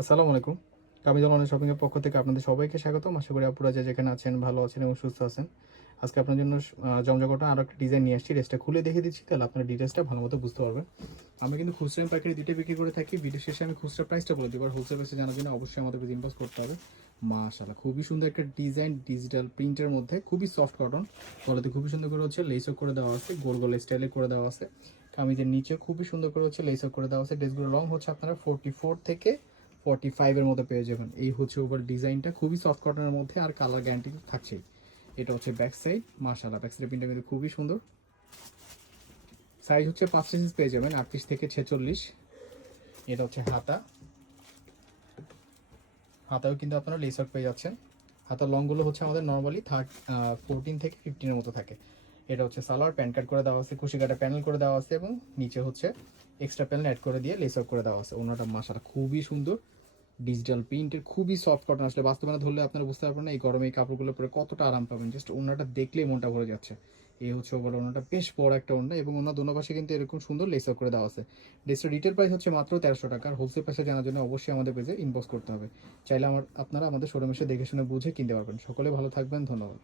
আসসালামু আলাইকুম। কামিজুল online shopping এর পক্ষ থেকে আপনাদের সবাইকে স্বাগতম। আশা করি আপুরা যে যেখানে আছেন ভালো আছেন এবং সুস্থ আছেন। আজকে আপনার জন্য জমজমাট আরো একটা ডিজাইন নিয়ে আসছি। ড্রেসটা খুলে দেখিয়ে দিচ্ছি, তাহলে আপনারা ডিটেইলসটা ভালোমতো বুঝতে পারবেন। আমরা কিন্তু খুচরা এবং পাইকারি দুটোই বিক্রি করে থাকি। ভিডিও শেষে আমি খুচরা প্রাইসটা বলে দেব। আর হোলসেল প্রাইসে জানার জন্য অবশ্যই আমাদের পেজে ইনবক্স করতে হবে। মাশাআল্লাহ, খুবই সুন্দর একটা ডিজাইন, ডিজিটাল প্রিন্টের মধ্যে খুবই সফট কটন। গলাতে খুবই সুন্দর করে হচ্ছে লেসও করে দেওয়া আছে, গোল গোল স্টাইলে করে দেওয়া আছে। কামিজের নিচে খুবই সুন্দর করে হচ্ছে লেসও করে দেওয়া আছে। ড্রেসগুলো লং হচ্ছে আপনারা 44 থেকে 45 এর মধ্যে পেয়ে যাবেন। এই হচ্ছে ওভার ডিজাইনটা, খুবই সফট কটনের মধ্যে, আর কালার গ্যারান্টি থাকছেই। এটা হচ্ছে ব্যাক সাইড। মাশাআল্লাহ, ব্যাক সাইডের প্রিন্টটা কিন্তু খুবই সুন্দর। সাইজ হচ্ছে 5 সাইজ পেয়ে যাবেন, 38 থেকে 46। এটা হচ্ছে হাতা। হাতাও কিন্তু আপনারা লেস ওয়ার্ক পেয়ে যাচ্ছেন। হাতার লংগুলো হচ্ছে আমাদের নর্মালি 14 থেকে 15 এর মতো থাকে। এটা হচ্ছে সালোয়ার, প্যান্ট কাট করে দেওয়া আছে, কুশি কাটা প্যানেল করে দেওয়া আছে, এবং নিচে হচ্ছে এক্সট্রা প্যানেল অ্যাড করে দিয়ে লেস ওয়ার্ক করে দেওয়া আছে। ওনাটা মাশাআল্লাহ খুবই সুন্দর, ডিজিটাল প্রিন্টের, খুবই সফট কটন। আসলে বাস্তবে ধরলে আপনারা বুঝতে পারবেন না এই গরমে এই কাপড়গুলো পরে কতটা আরাম পাবেন। জাস্ট ওনাটা দেখলেই মনটা ভরে যাচ্ছে। এই হচ্ছে ওভার ওনাটা, বেশ বড় একটা ওনা, এবং ওনার দোনো পাশে কিন্তু এরকম সুন্দর লেস আপ করে দেওয়া আছে। ড্রেসটার রিটেল প্রাইস হচ্ছে মাত্র 1300 টাকা। আর হোলসেল প্রাইসে জানার জন্য অবশ্যই আমাদের পেজে ইনবক্স করতে হবে। চাইলে আপনারা আমাদের শোরুমে এসে দেখে শুনে বুঝে কিনতে পারবেন। সকলে ভালো থাকবেন, ধন্যবাদ।